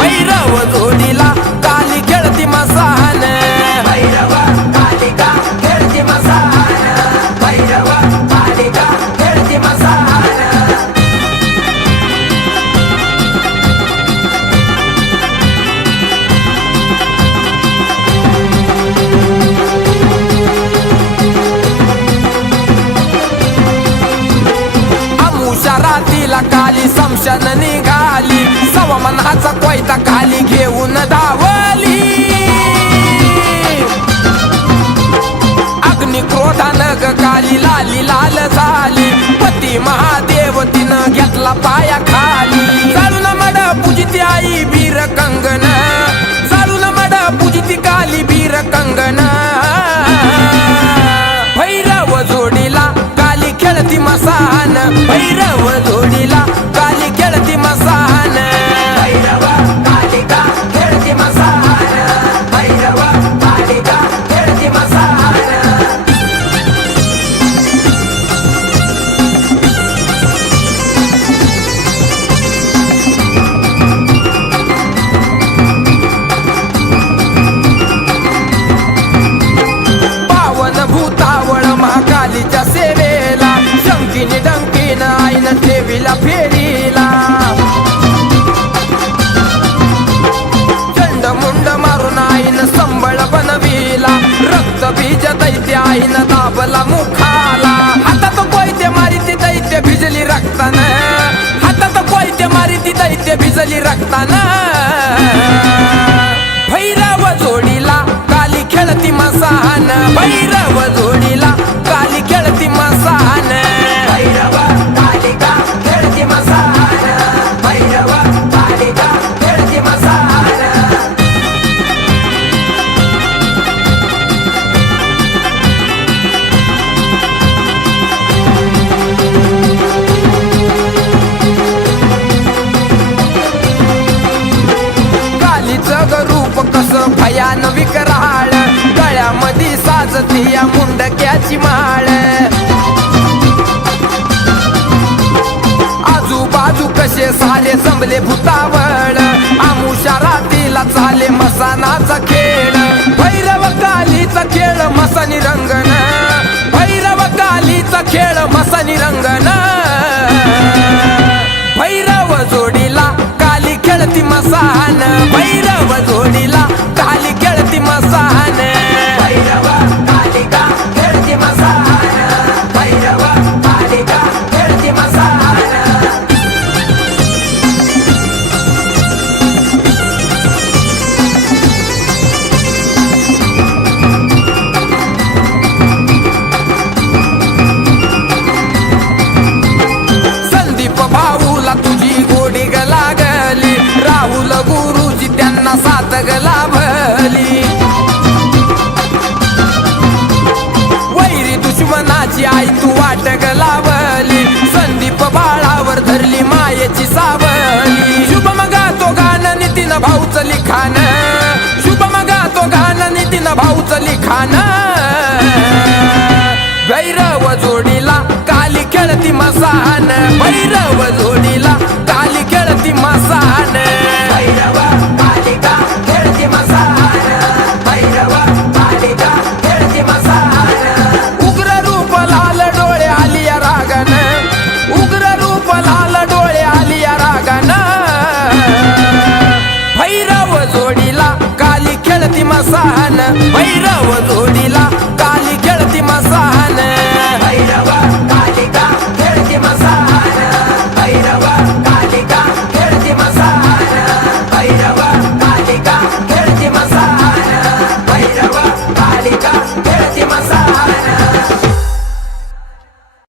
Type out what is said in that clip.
भैरव जोडीला काली खेळती मसान भैरव कालिका खेळती मसान भैरव कालिका खेळती मसान रातीला काली समशान निघाली सवमनाचा कोयता खाली घेऊन धावली अग्नि क्रोधानं ग काली लाली लाल झाली पती महादेव तिनं घेतला पाया खाली जाळून मड पूजिती आई वीर कंगन जाळून मड पूजिती काली वीर कंगन भैरव जोडीला काली खेळती मसान भैरव जोडीला काली खेळती मसान भैरव कालिका खेळती मसान भैरव कालिका खेळती मसान पावन भूतावळ महाकालीच्या सेवेला शंकीने डंकीन आईन ठेवीला फेरीला चंड मुंड मारून आईन संबळ बनविला रक्त बीज दैत्य आईन दाबला मुखाला हातात कोयते मारिती दैत्य भिजली रक्तानं हातात कोयते मारिती दैत्य भिजली रक्तानं भैरव जोडीला काली खेळती मसान भैरव जोडीला काली खेळती मसान भैरव कालिका खेळती मसान भैरव कालिका खेळती मसान कालीचं ग रूप कसं भयान विकराळ गळ्यामध्ये साजती या मुंडक्याची माळ आजूबाजू कसे साले जमले भूतावळ आमुषा रातीला चाले मसानाचा खेळ भैरव कालीचा खेळ मसानी रंगन भैरव कालीचा खेळ मसानी रंगन भैरव जोडीला काली खेळती मसान भैरव जोडीला काली खेळती मसान भैरव कालिका खेळती मसान भैरव कालिका खेळती मसान संदीप भाऊला तुझी गोडी ग लागली राहुल गुरुजी त्यांना साथ ग लाभली वैरी दुश्मनाची आई तू वाट ग लावली संदीप बाळावर धरली मायेची सावली शुभ मगा तो गाणं नितीन भाऊचं लिखाण शुभ मगा तो गाणं नितीन भाऊचं लिखाण भैरव जोडीला काली खेळती मसान भैरव जोडीला काली खेळती मसान भैरव कालिका खेळती मसान भैरव कालिका खेळती मसान उग्र रूप लाल डोळे आलिया रागन उग्र रूप लाल डोळे आलिया रागन भैरव जोडीला काली खेळती मसान भैरव जोडी